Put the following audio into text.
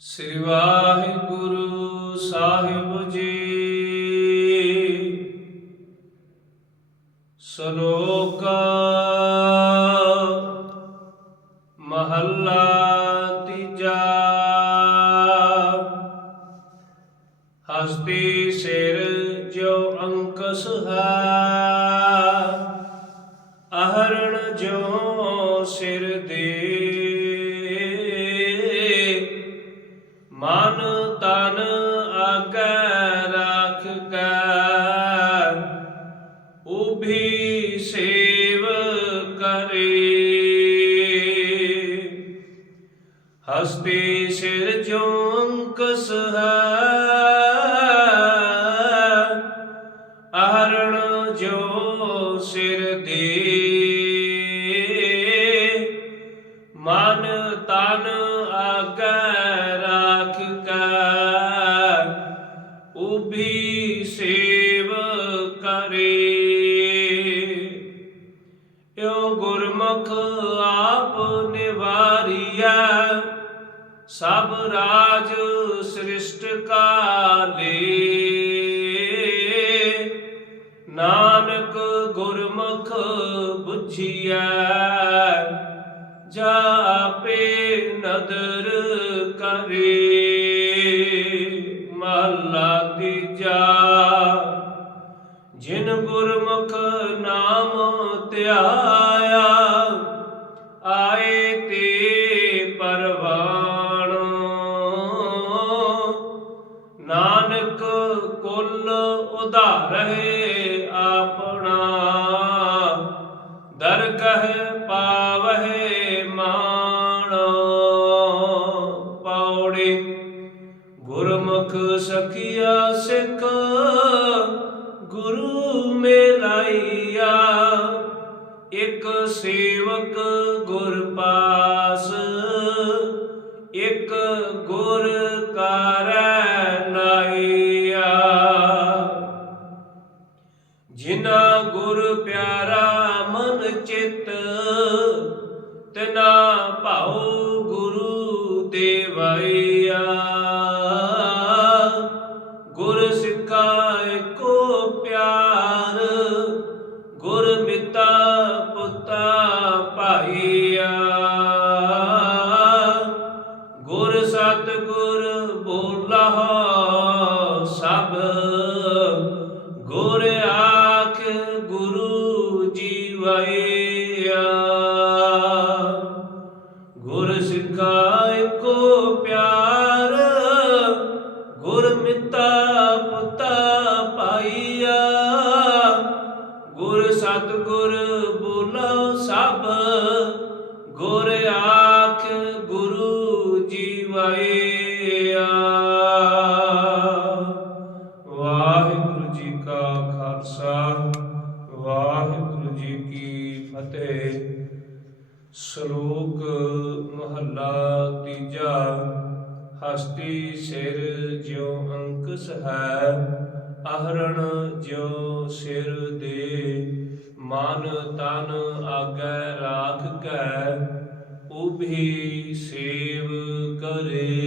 ਸ੍ਰੀ ਵਾਹਿਗੁਰੂ ਸਾਹਿਬ ਜੀ। ਸ਼ਲੋਕ ਮਹੱਲਾ ਤੀਜਾ। ਹਸਤੀ ਸਿਰ ਜੋ ਅੰਕਸ ਹੈ ਅਹਰਣ ਜੋ ਸਿਰ ਦੇ। ਮਨ ਤਨ ਆਗੈ ਰੱਖ ਕੈ। ਉਭੀ ਸੇਵ ਕਰੇ। ਹਸਤੀ ਸਿਰ ਜੋ ਅੰਕਸ ਹੈ ਉਭੀ ਸੇਵ ਕਰੇ। ਏਉ ਗੁਰਮੁਖ ਆਪ ਨਿਵਾਰੀਐ। ਸਭ ਰਾਜ ਸ੍ਰਿਸ਼ਟ ਕਾਲੇ ਨਾਨਕ ਗੁਰਮੁਖ ਬੁਝੀਐ। ਜਾਪੇ ਨਦਰ ਮਹਲਾ ਤੀਜਾ। ਜਿਨ ਗੁਰਮੁਖ ਨਾਮ ਧਿਆਇਆ, ਆਏ ਤੇ ਪਰਵਾਣ। ਨਾਨਕ ਕੁੱਲ ਉਧਾਰਹਿ ਆਪਣਾ, ਦਰ ਪਾਵਹਿ ਸਖੀਆ ਸਿੱਖ ਗੁਰੂ ਮੇਲਾਈਆ। ਇੱਕ ਸੇਵਕ ਗੁਰ ਪਾਸ ਇਕ ਗੁਰ ਗੁਰ ਸਿੱਖਾ ਏਕੋ ਪਿਆਰ ਗੁਰ ਮਿਤਾ ਪੁੱਤਾ ਭਾਈ। ਪੁੱਤਾ ਪਾਈਆ। ਗੁਰ ਸਤ ਬੋਲੋ ਸਭ, ਗੁਰ ਆਖ ਗੁਰੂ ਜੀਵਈਆ ਵਾਹਿਗੁਰੂ ਜੀ ਕਾ ਖਾਲਸਾ, ਵਾਹਿਗੁਰੂ ਜੀ ਕੀ ਫਤਿਹ। ਸ਼ਲੋਕ ਮਹੱਲਾ ਤੀਜਾ। ਹਸਤੀ ਸਿਰ ਜਿਉ ਅੰਕਸ ਹੈ, ਅਹਰਣ ਜਿਉ ਸਿਰ ਦੇ। ਮਨ ਤਨ ਆਗੈ ਰਾਖ ਕੈ, ਉਭੀ ਸੇਵ ਕਰੇ।